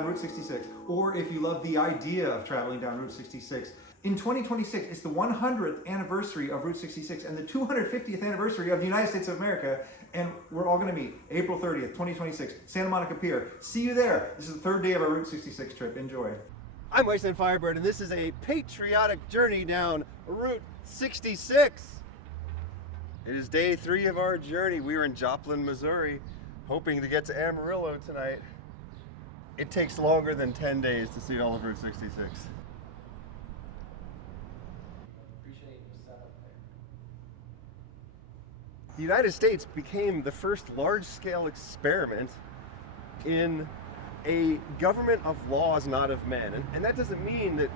down Route 66, or if you love the idea of traveling down Route 66, in 2026, it's the 100th anniversary of Route 66 and the 250th anniversary of the United States of America, and we're all going to meet April 30th, 2026, Santa Monica Pier. See you there. This is the third day of our Route 66 trip. Enjoy. I'm Wasteland Firebird, and this is a patriotic journey down Route 66. It is day 3 of our journey. We are in Joplin, Missouri, hoping to get to Amarillo tonight. It takes longer than 10 days to see all of Route 66. The United States became the first large-scale experiment in a government of laws, not of men. And that doesn't mean that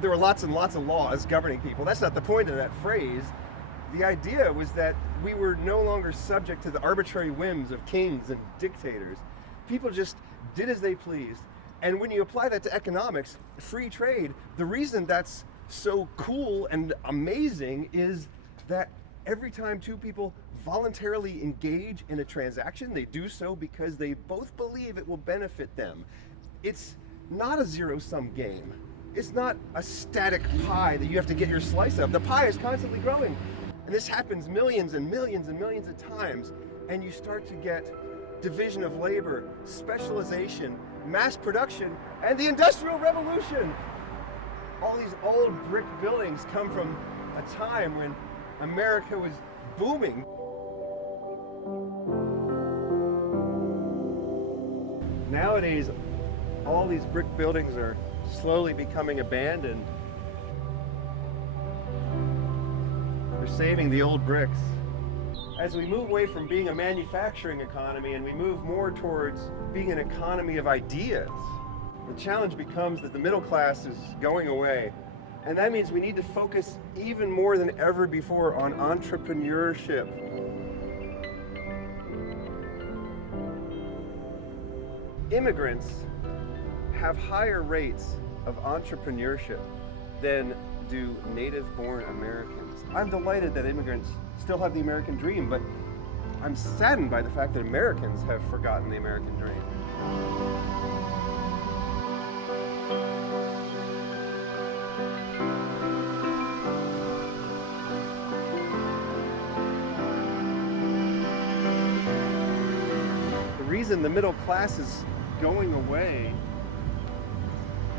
there were lots and lots of laws governing people. That's not the point of that phrase. The idea was that we were no longer subject to the arbitrary whims of kings and dictators. People just did as they pleased. And when you apply that to economics, free trade, the reason that's so cool and amazing is that every time two people voluntarily engage in a transaction, they do so because they both believe it will benefit them. It's not a zero-sum game. It's not a static pie that you have to get your slice of. The pie is constantly growing. And this happens millions and millions and millions of times. And you start to get division of labor, specialization, mass production, and the Industrial Revolution. All these old brick buildings come from a time when America was booming. Nowadays, all these brick buildings are slowly becoming abandoned. They're saving the old bricks. As we move away from being a manufacturing economy and we move more towards being an economy of ideas, the challenge becomes that the middle class is going away. And that means we need to focus even more than ever before on entrepreneurship. Immigrants have higher rates of entrepreneurship than do native-born Americans. I'm delighted that immigrants still have the American dream, but I'm saddened by the fact that Americans have forgotten the American dream. The reason the middle class is going away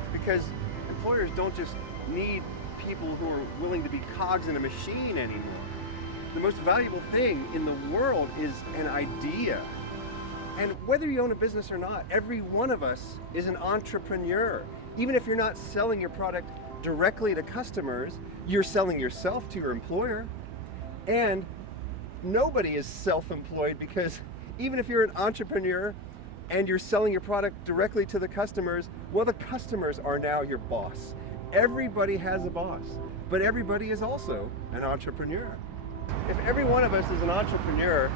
is because employers don't just need people who are willing to be cogs in a machine anymore. The most valuable thing in the world is an idea. And whether you own a business or not, every one of us is an entrepreneur. Even if you're not selling your product directly to customers, you're selling yourself to your employer. And nobody is self-employed, because even if you're an entrepreneur and you're selling your product directly to the customers, well, the customers are now your boss. Everybody has a boss, but everybody is also an entrepreneur. If every one of us is an entrepreneur,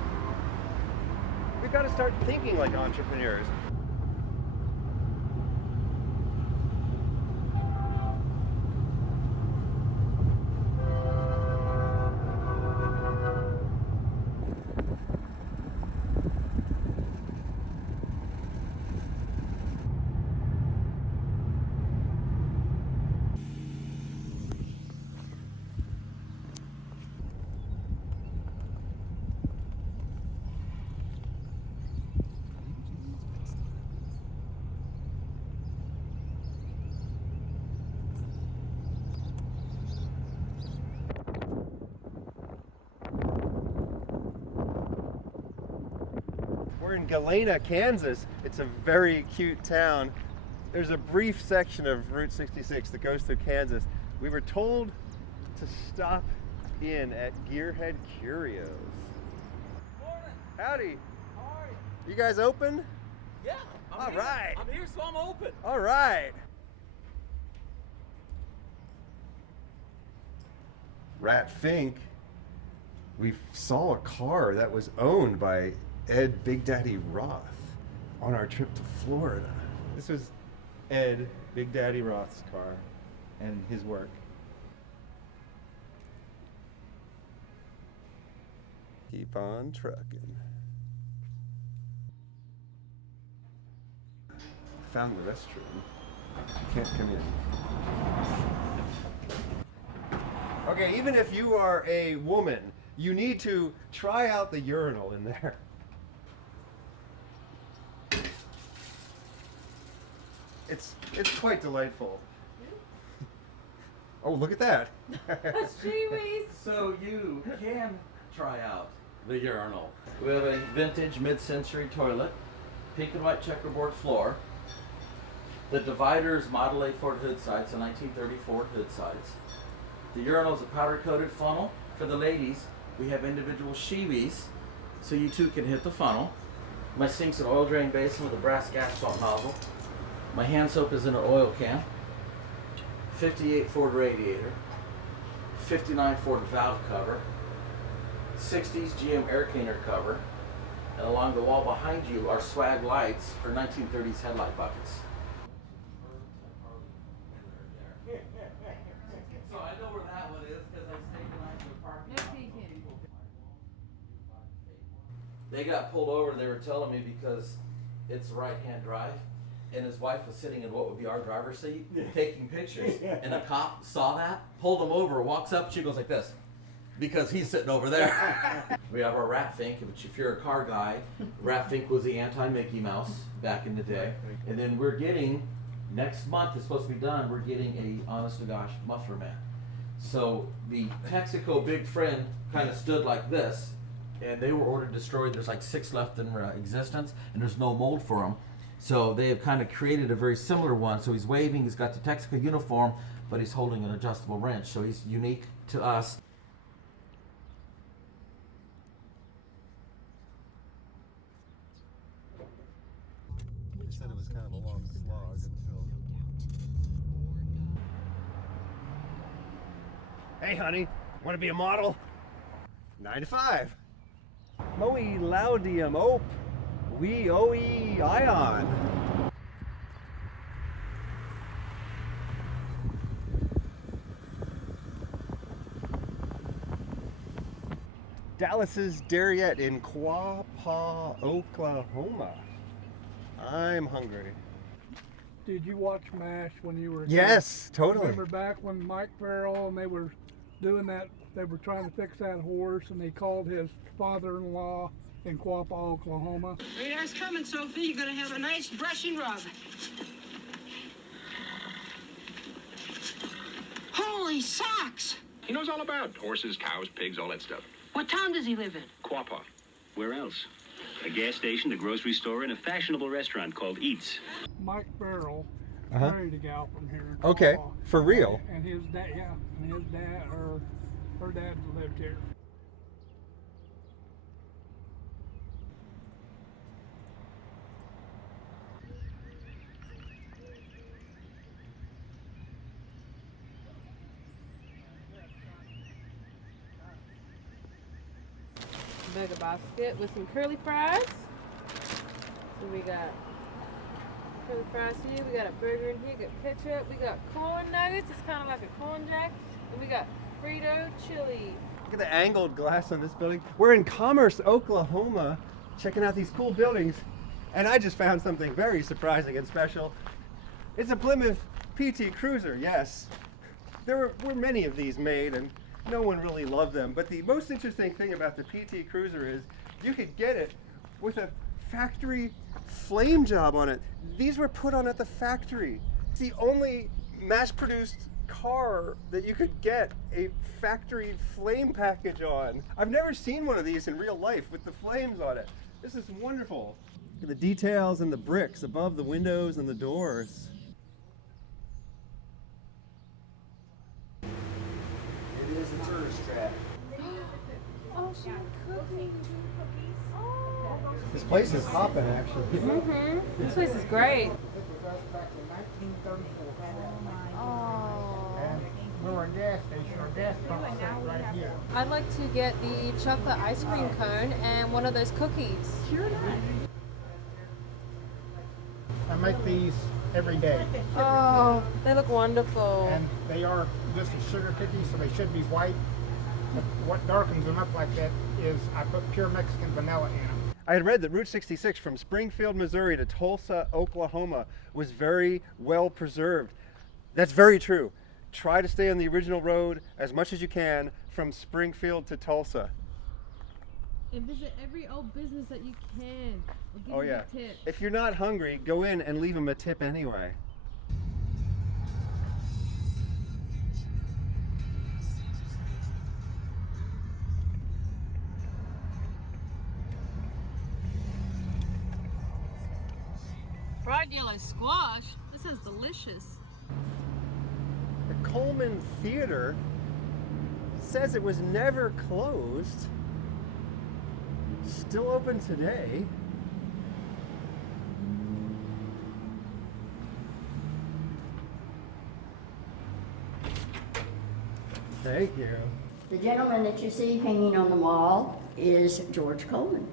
we've got to start thinking like entrepreneurs. We're in Galena, Kansas. It's a very cute town. There's a brief section of Route 66 that goes through Kansas. We were told to stop in at Gearhead Curios. Morning. Howdy. How are you? You guys open? Yeah. All right. I'm here, so I'm open. All right. Rat Fink, we saw a car that was owned by Ed Big Daddy Roth on our trip to Florida. This was Ed Big Daddy Roth's car and his work. Keep on trucking. Found the restroom. Can't come in. Okay, even if you are a woman, you need to try out the urinal in there. It's quite delightful. Oh, look at that. So you can try out the urinal. We have a vintage mid-century toilet, pink and white checkerboard floor. The divider is Model A Ford hood sides, a 1930 Ford hood sides. The urinal is a powder-coated funnel. For the ladies, we have individual sheebies, so you too can hit the funnel. My sink's an oil drain basin with a brass gas pump nozzle. My hand soap is in an oil can. 58 Ford radiator. 59 Ford valve cover. 60s GM air cleaner cover. And along the wall behind you are swag lights for 1930s headlight buckets. So I know where that one is because I stayed the night in the parking lot. They got pulled over, they were telling me, because it's right-hand drive, and his wife was sitting in what would be our driver's seat, taking pictures, and a cop saw that, pulled him over, walks up, she goes like this, because he's sitting over there. We have our Rat Fink, which if you're a car guy, Rat Fink was the anti-Mickey Mouse back in the day, and then we're getting, next month it's supposed to be done, we're getting a honest-to-gosh muffler man. So the Texaco Big Friend kind of stood like this, and they were ordered destroyed. There's like 6 left in existence, and there's no mold for them. So they have kind of created a very similar one. So he's waving, he's got the Texaco uniform, but he's holding an adjustable wrench. So he's unique to us. They said it was kind of a long slog until... Hey honey, want to be a model? 9 to 5. Moe laudium op. We oe ion. Dallas's Darriette in Quapaw, Oklahoma. I'm hungry. Did you watch MASH when you were a kid? Yes, totally. Remember back when Mike Farrell and they were doing that, they were trying to fix that horse and they called his father-in-law in Quapaw, Oklahoma. Radar's coming, Sophie. You're gonna have a nice brushing rub. Holy socks! He knows all about horses, cows, pigs, all that stuff. What town does he live in? Quapaw. Where else? A gas station, a grocery store, and a fashionable restaurant called Eats. Mike Farrell married a gal from here. In Okay, Quapaw. for real? And his dad, yeah, and his dad, or her dad lived here. Burger basket with some curly fries. So we got curly fries here. We got a burger in here. Got ketchup. We got corn nuggets. It's kind of like a corn jack. And we got Frito chili. Look at the angled glass on this building. We're in Commerce, Oklahoma, checking out these cool buildings. And I just found something very surprising and special. It's a Plymouth PT Cruiser, yes. There were many of these made, and no one really loved them. But the most interesting thing about the PT Cruiser is you could get it with a factory flame job on it. These were put on at the factory. It's the only mass-produced car that you could get a factory flame package on. I've never seen one of these in real life with the flames on it. This is wonderful. Look at the details and the bricks above the windows and the doors. It is a tourist trap. Oh, she had cookies. Oh. This place is hopping, actually. Mm-hmm. This place is great. We were a gas station, our gas pump sat right here. I'd like to get the chocolate ice cream cone and one of those cookies. I make these every day, Oh, they look wonderful. and they are just a sugar cookies, so they should be white. But what darkens them up like that is I put pure Mexican vanilla in them. I had read that Route 66 from Springfield, Missouri to Tulsa, Oklahoma was very well preserved. That's very true. Try to stay on the original road as much as you can from Springfield to Tulsa. And visit every old business that you can. Or give Oh them yeah. a tip. If you're not hungry, go in and leave them a tip anyway. Fried yellow squash. This is delicious. The Coleman Theater says it was never closed. Still open today. Thank you. The gentleman that you see hanging on the wall is George Coleman.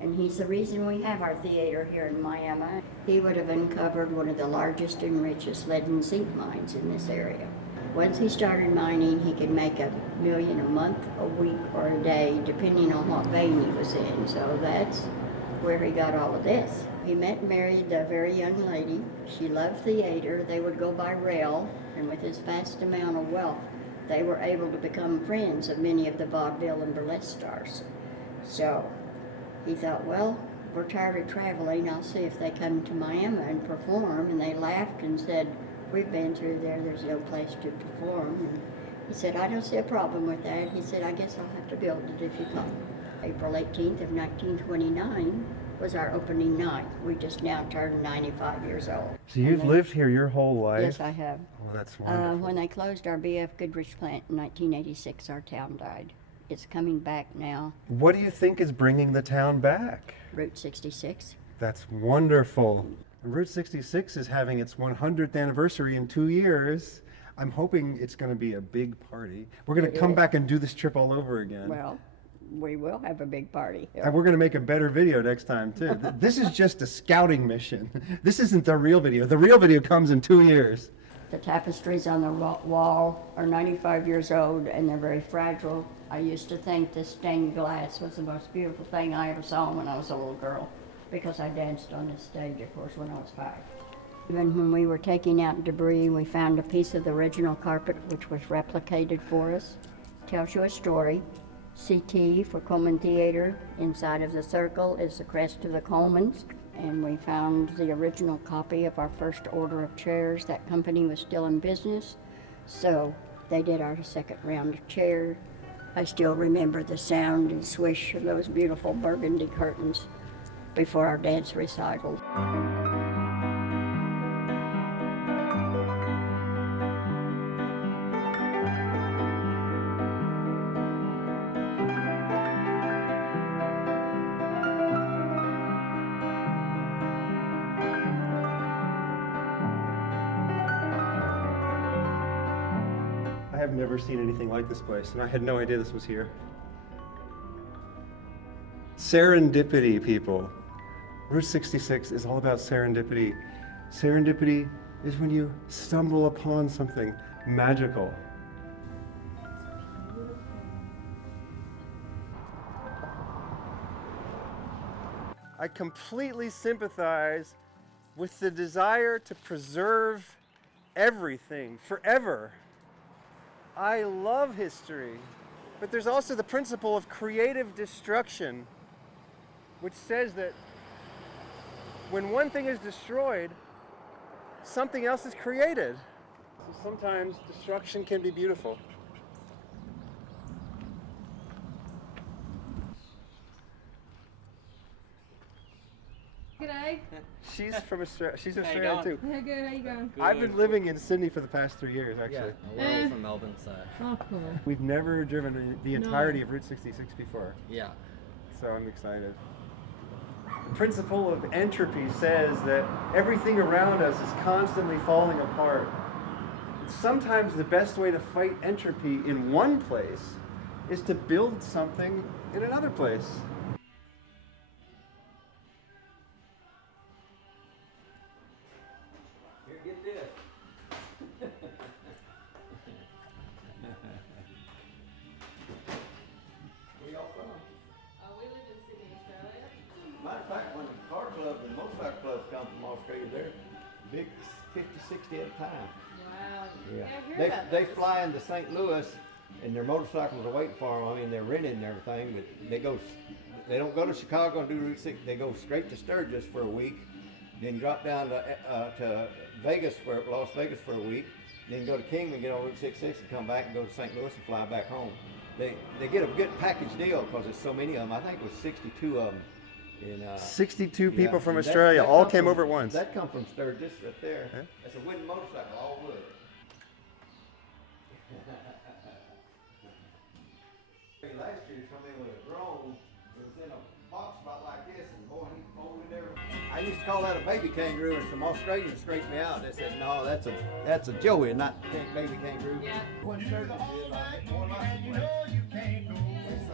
And he's the reason we have our theater here in Miami. He would have uncovered one of the largest and richest lead and zinc mines in this area. Once he started mining, he could make $1 million a month, a week, or a day, depending on what vein he was in. So that's where he got all of this. He met and married a very young lady. She loved theater. They would go by rail, and with his vast amount of wealth, they were able to become friends of many of the vaudeville and burlesque stars. So he thought, well, we're tired of traveling. I'll see if they come to Miami and perform. And they laughed and said, we've been through there. There's no place to perform. And he said, I don't see a problem with that. He said, I guess I'll have to build it if you come. April 18th of 1929 was our opening night. We just now turned 95 years old. So you've lived here your whole life? Yes, I have. Oh, that's wonderful. When they closed our B.F. Goodrich plant in 1986, our town died. It's coming back now. What do you think is bringing the town back? Route 66. That's wonderful. Route 66 is having its 100th anniversary in 2 years. I'm hoping it's going to be a big party. We're going to come back and do this trip all over again. Well, we will have a big party. And we're going to make a better video next time, too. This is just a scouting mission. This isn't the real video. The real video comes in 2 years. The tapestries on the wall are 95 years old, and they're very fragile. I used to think this stained glass was the most beautiful thing I ever saw when I was a little girl, because I danced on this stage, of course, when I was 5. Even when we were taking out debris, we found a piece of the original carpet, which was replicated for us. Tells you a story. CT for Coleman Theater. Inside of the circle is the crest of the Colemans. And we found the original copy of our first order of chairs. That company was still in business, so they did our second round of chairs. I still remember the sound and swish of those beautiful burgundy curtains before our dance recital. I have never seen anything like this place, and I had no idea this was here. Serendipity, people. Route 66 is all about serendipity. Serendipity is when you stumble upon something magical. I completely sympathize with the desire to preserve everything forever. I love history, but there's also the principle of creative destruction, which says that when one thing is destroyed, something else is created. So sometimes destruction can be beautiful. G'day. She's from Australia. She's Australian too. Yeah, good. How you going? I've been living in Sydney for the past 3 years, actually. We're all from Melbourne, so Oh, cool. We've never driven the entirety of Route 66 before, yeah. so I'm excited. The principle of entropy says that everything around us is constantly falling apart. Sometimes the best way to fight entropy in one place is to build something in another place. Here, get this. Where y'all from? We live in Sydney, Australia. big 50, 60 at a time. Wow. Yeah. I hear They, about they those. fly into St. Louis and their motorcycles are waiting for them. I mean, they're rented and everything, but they don't go to Chicago and do Route 6. They go straight to Sturgis for a week, then drop down to Las Vegas for a week, then go to Kingman, get on Route 66 and come back and go to St. Louis and fly back home. They get a good package deal because there's so many of them. I think it was 62 of them. 62 people from and Australia that all come came from- over at once. That come from Sturgis right there. Huh? That's a wooden motorcycle, all wood. Last year he come in with a drone. It was in a box about like this, and boy, he folded everything. I used to call that a baby kangaroo, and some Australians straightened me out. They said, "No, that's a Joey, not baby kangaroo." Yeah. What Sturgis did, like more like a place.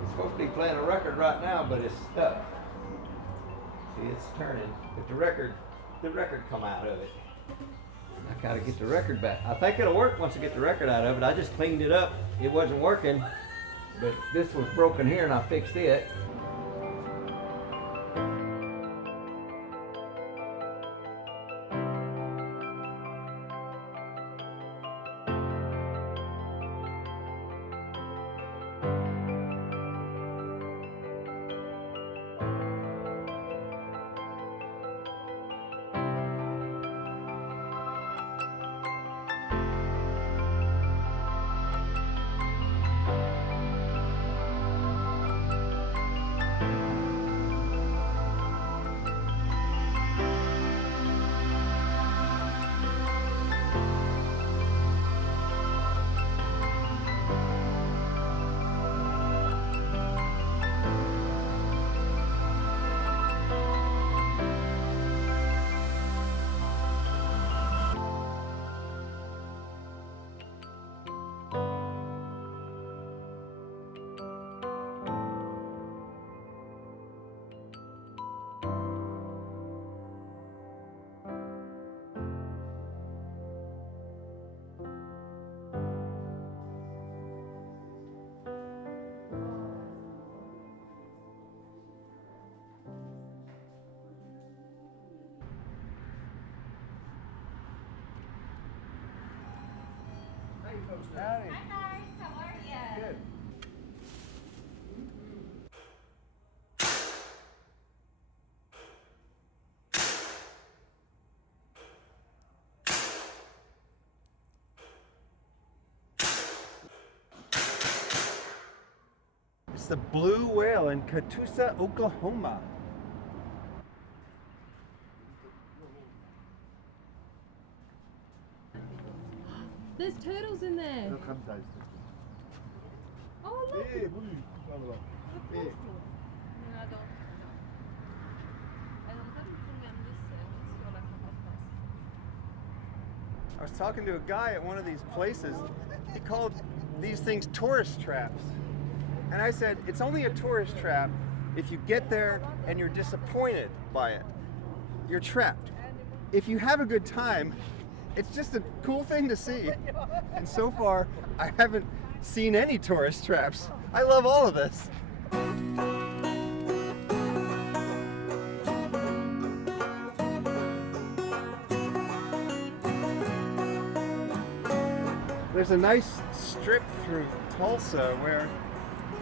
It's supposed to be playing a record right now, but it's stuck. See, it's turning, but the record come out of it. I gotta get the record back. I think it'll work once I get the record out of it. I just cleaned it up. It wasn't working, but this was broken here and I fixed it. Howdy. Hi guys, how are you? Good. It's the blue whale in Catoosa, Oklahoma. There's turtles in there. Oh, look. Hey, No, I don't. I was talking to a guy at one of these places. He called these things tourist traps. And I said, it's only a tourist trap if you get there and you're disappointed by it. You're trapped. If you have a good time, it's just a cool thing to see. And so far, I haven't seen any tourist traps. I love all of this. There's a nice strip through Tulsa where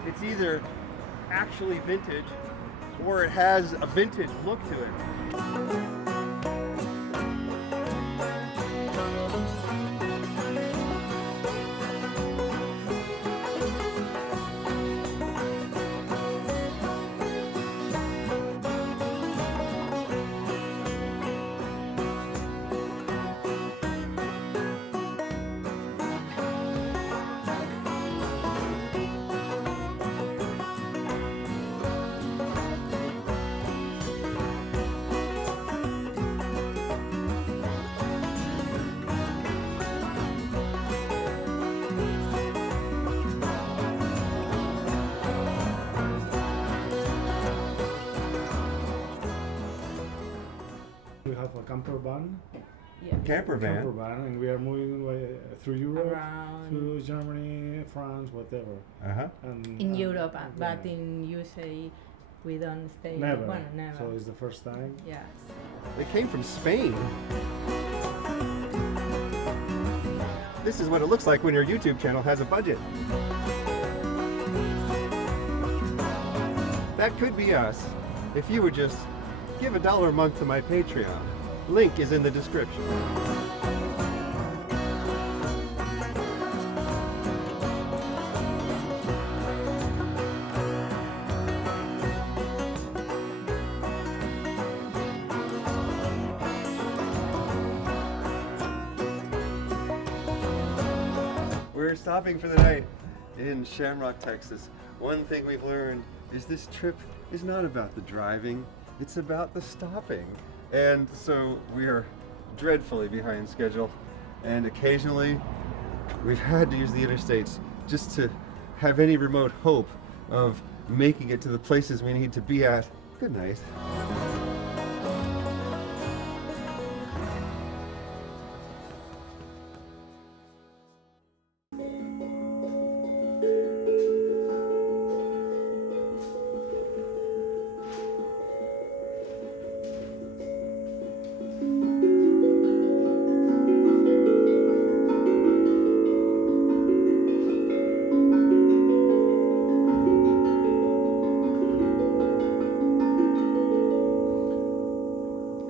it's either actually vintage or it has a vintage look to it. camper van. Yeah. Camper van. Camper van, and we are moving through Europe, Around. through Germany, France, whatever. Uh-huh. And, In Europe, but yeah. in USA, we don't stay. Never. Well, never. So it's the first time. Yes. They came from Spain. This is what it looks like when your YouTube channel has a budget. That could be us if you would just give $1 a month to my Patreon. Link is in the description. We're stopping for the night in Shamrock, Texas. One thing we've learned is this trip is not about the driving, it's about the stopping. And so we are dreadfully behind schedule, and occasionally we've had to use the interstates just to have any remote hope of making it to the places we need to be at. Good night.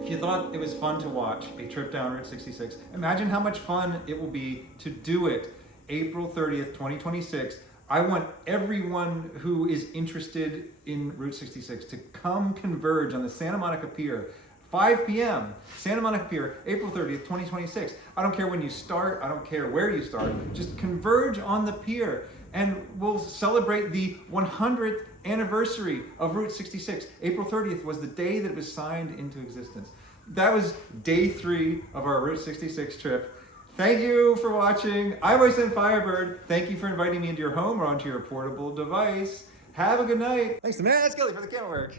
If you thought it was fun to watch a trip down Route 66, imagine how much fun it will be to do it April 30th, 2026. I want everyone who is interested in Route 66 to come converge on the Santa Monica Pier, 5 p.m., Santa Monica Pier, April 30th, 2026. I don't care when you start, I don't care where you start, just converge on the pier and we'll celebrate the 100th anniversary of Route 66. April 30th was the day that it was signed into existence. That was day 3 of our Route 66 trip. Thank you for watching. I'm Oysen Firebird. Thank you for inviting me into your home or onto your portable device. Have a good night. Thanks to Matt Skelly for the camera work.